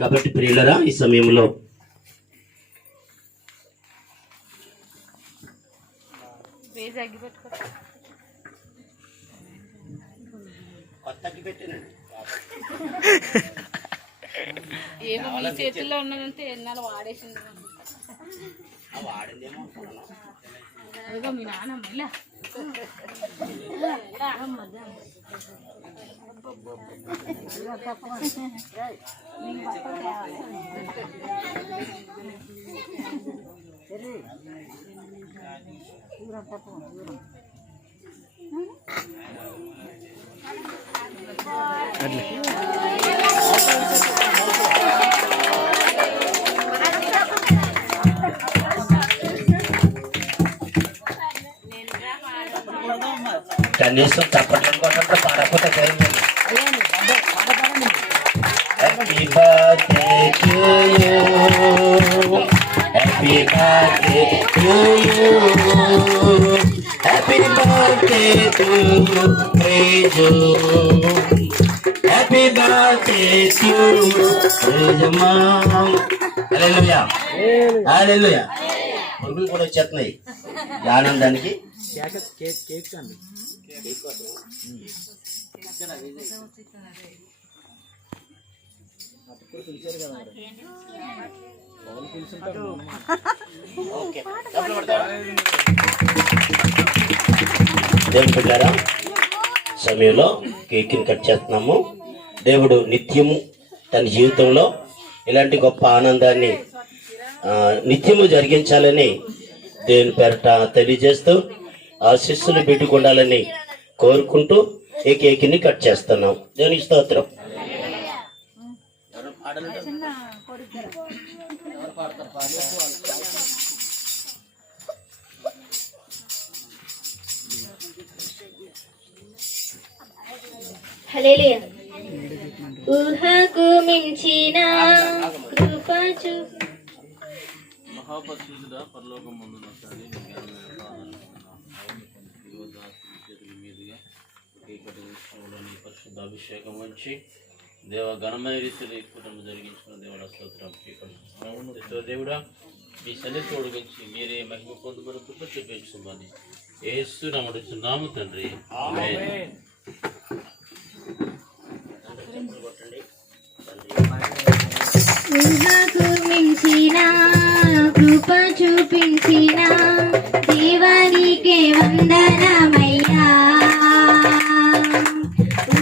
కాబట్టి ప్రియులరా, ఈ సమయంలో ఏమో మీ చేతుల్లో ఉన్నదంటే ఎన్నాళ్ళు వాడేసింది. వాడిందేమో అదిగో మీ నాన్నమ్మ ఇలా కనీసం తప్పట్లు కొట్టంటే పాడకపోతే happy birthday to you, happy birthday to you, happy birthday to you, praise happy birthday to you, praise mom. Hallelujah hallelujah. పురుగులు కూడా వచ్చేస్తున్నాయి ఆనందానికి. దేవుని బిడ్డలారా, సమయంలో కేక్ని కట్ చేస్తున్నాము. దేవుడు నిత్యము తన జీవితంలో ఇలాంటి గొప్ప ఆనందాన్ని నిత్యము జరిగించాలని దేవుని పేరట తెలియజేస్తూ ఆశీస్సులు పెట్టుకుండాలని కోరుకుంటూ ఈ కేక్ని కట్ చేస్తున్నాం. దేవునికి స్తోత్రం. హల్లెలూయా. ఊహకు మించిన కృప మహాపరిశుద్ధుడ పరలోకమందున తండ్రి, చేతుల మీదుగా విషయంలోని పరిశుద్ధ అభిషేకం వచ్చి దేవ ఘనమైన రీతిలో ఈ కుటుంబం జరిగించిన దేవుడ స్తోత్రం. దేవుడా, మీ సన్ని తోడుగించి మీరే మహిమ పొందుకుని కృప చూపించుకోమని యేసు నమ్ముడుచున్నాము తండ్రి. ఆమేన్. ఊహకు మించిన కృప చూపించిన దేవానికే వందనమయ్యా.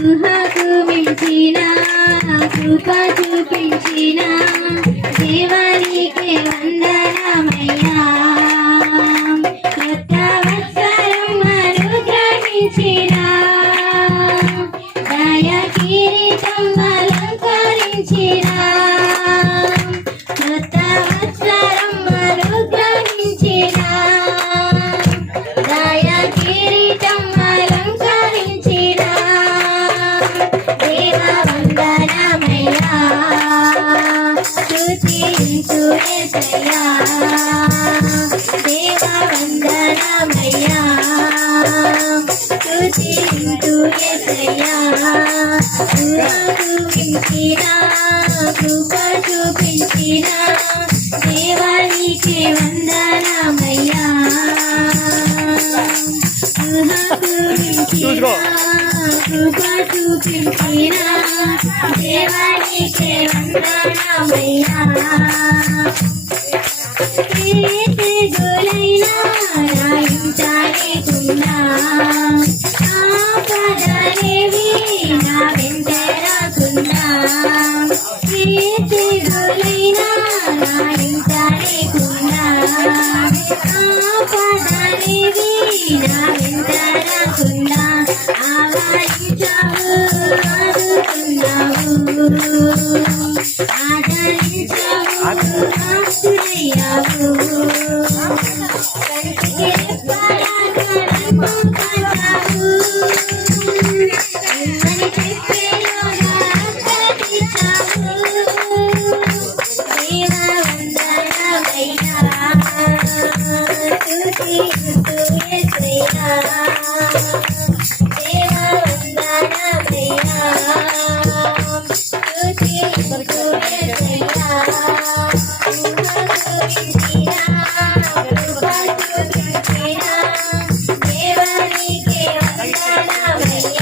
ఊహకు మించిన కృప చూపించిన దేవానికే వందనమయ్యా. కొత్త వత్సరం అనుగ్రహించిన దయ కిరీటం అలంకరించిన దేవవందనమయ్యా, స్తుతింతు యేసయ్యా. ఊహకు మించిన కృప చూపించిన దేవానికి వందనమయ్యా. ఊహకు మించిన కృప చూపించిన దేవానికి వందనమయ్యా. గులైనా రాయించాలేకున్నా ఆపదలేవి నా వెంట రాకున్నా. గులైనా రాయించాలేకున్నా ఆపదలేవి నా వెంట రాకున్నా. ఆవరించావు, ఆదుకున్నావు, ఆదరించావు, ఆస్తులయ్యావు. కంటికి పరాగణము కన్నావు, అమ్మని చెప్పేలోగా ప్రకటించావు. దేవవందనమయ్యా, స్తుతింతు యేసయ్యా. దేవవందనమయ్యా, వందనమయ్యా